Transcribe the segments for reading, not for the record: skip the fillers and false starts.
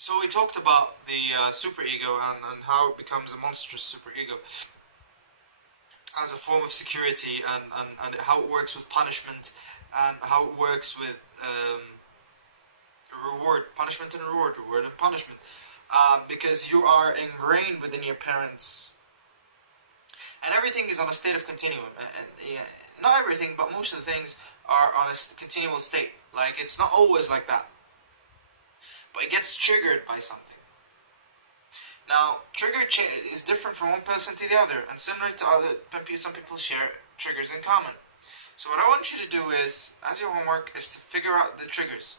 So we talked about the superego and how it becomes a monstrous superego as a form of security, and how it works with punishment, and how it works with reward, punishment and reward, reward and punishment, because you are ingrained within your parents, and everything is on a state of continuum, and yeah, not everything, but most of the things are on a continual state. Like, it's not always like that, but it gets triggered by something. Now, is different from one person to the other, and similar to some people share triggers in common. So what I want you to do is, as your homework, is to figure out the triggers.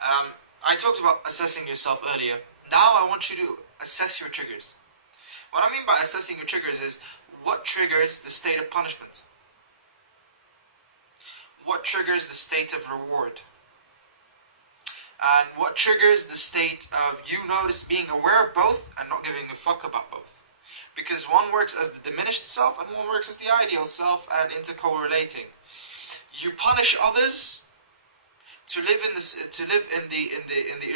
I talked about assessing yourself earlier. Now I want you to assess your triggers. What I mean by assessing your triggers is, what triggers the state of punishment? What triggers the state of reward? And what triggers the state of you being aware of both and not giving a fuck about both? Because one works as the diminished self and one works as the ideal self, and intercorrelating. You punish others to live in the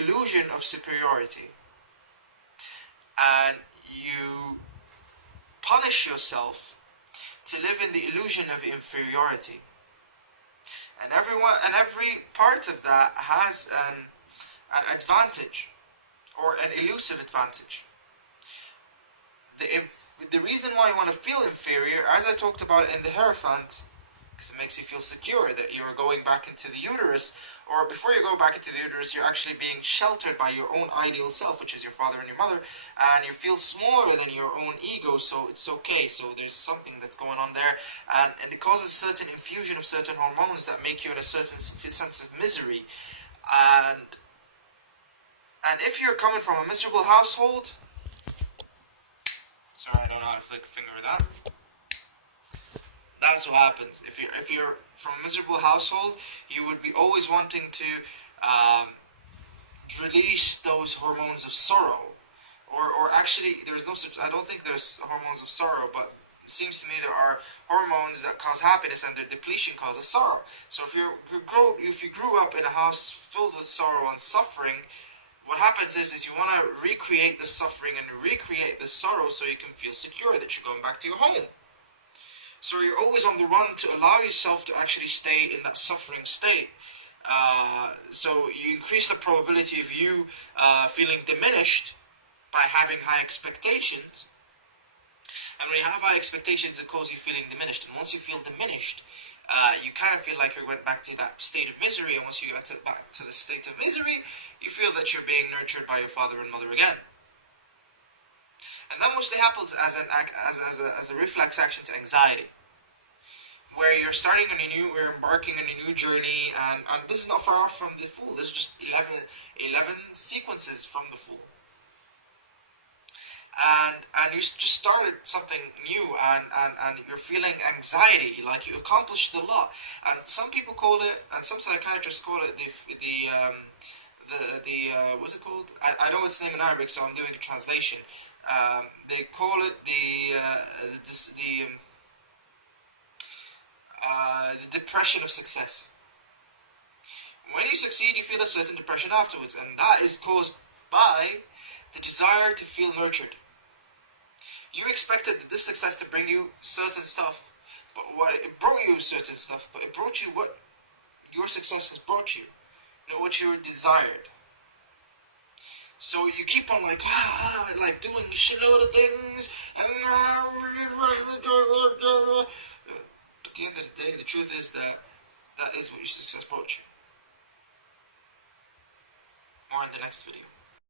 illusion of superiority, and you punish yourself to live in the illusion of inferiority. And every part of that has an advantage, or an elusive advantage. The reason why you want to feel inferior, as I talked about in the Hierophant, because it makes you feel secure that you are going back into the uterus, or before you go back into the uterus, you're actually being sheltered by your own ideal self, which is your father and your mother, and you feel smaller than your own ego, so it's okay. So there's something that's going on there, and it causes a certain infusion of certain hormones that make you in a certain sense of misery. And if you're coming from a miserable household, sorry, I don't know how to flick a finger with that. That's what happens. If you're from a miserable household, you would be always wanting to release those hormones of sorrow, or actually, there's no such. I don't think there's hormones of sorrow, but it seems to me there are hormones that cause happiness, and their depletion causes sorrow. So if you grew up in a house filled with sorrow and suffering, what happens is you want to recreate the suffering and recreate the sorrow so you can feel secure that you're going back to your home. So you're always on the run to allow yourself to actually stay in that suffering state. So you increase the probability of you feeling diminished by having high expectations. And when you have high expectations, it causes you feeling diminished. And once you feel diminished, you kind of feel like you went back to that state of misery. And once you get back to the state of misery, you feel that you're being nurtured by your father and mother again. And that mostly happens as a reflex action to anxiety, where you're embarking on a new journey, and this is not far from the Fool. This is just 11 sequences from the Fool. And you just started something new, and you're feeling anxiety, like you accomplished a lot. And some people call it, and some psychiatrists call it what's it called? I know its name in Arabic, so I'm doing a translation. They call it the depression of success. When you succeed, you feel a certain depression afterwards, and that is caused by the desire to feel nurtured. You expected this success to bring you certain stuff, but it brought you certain stuff, but it brought you what your success has brought you, not what you desired. So you keep on like doing a shitload of things, and at the end of the day, the truth is that is what your success brought you. More in the next video.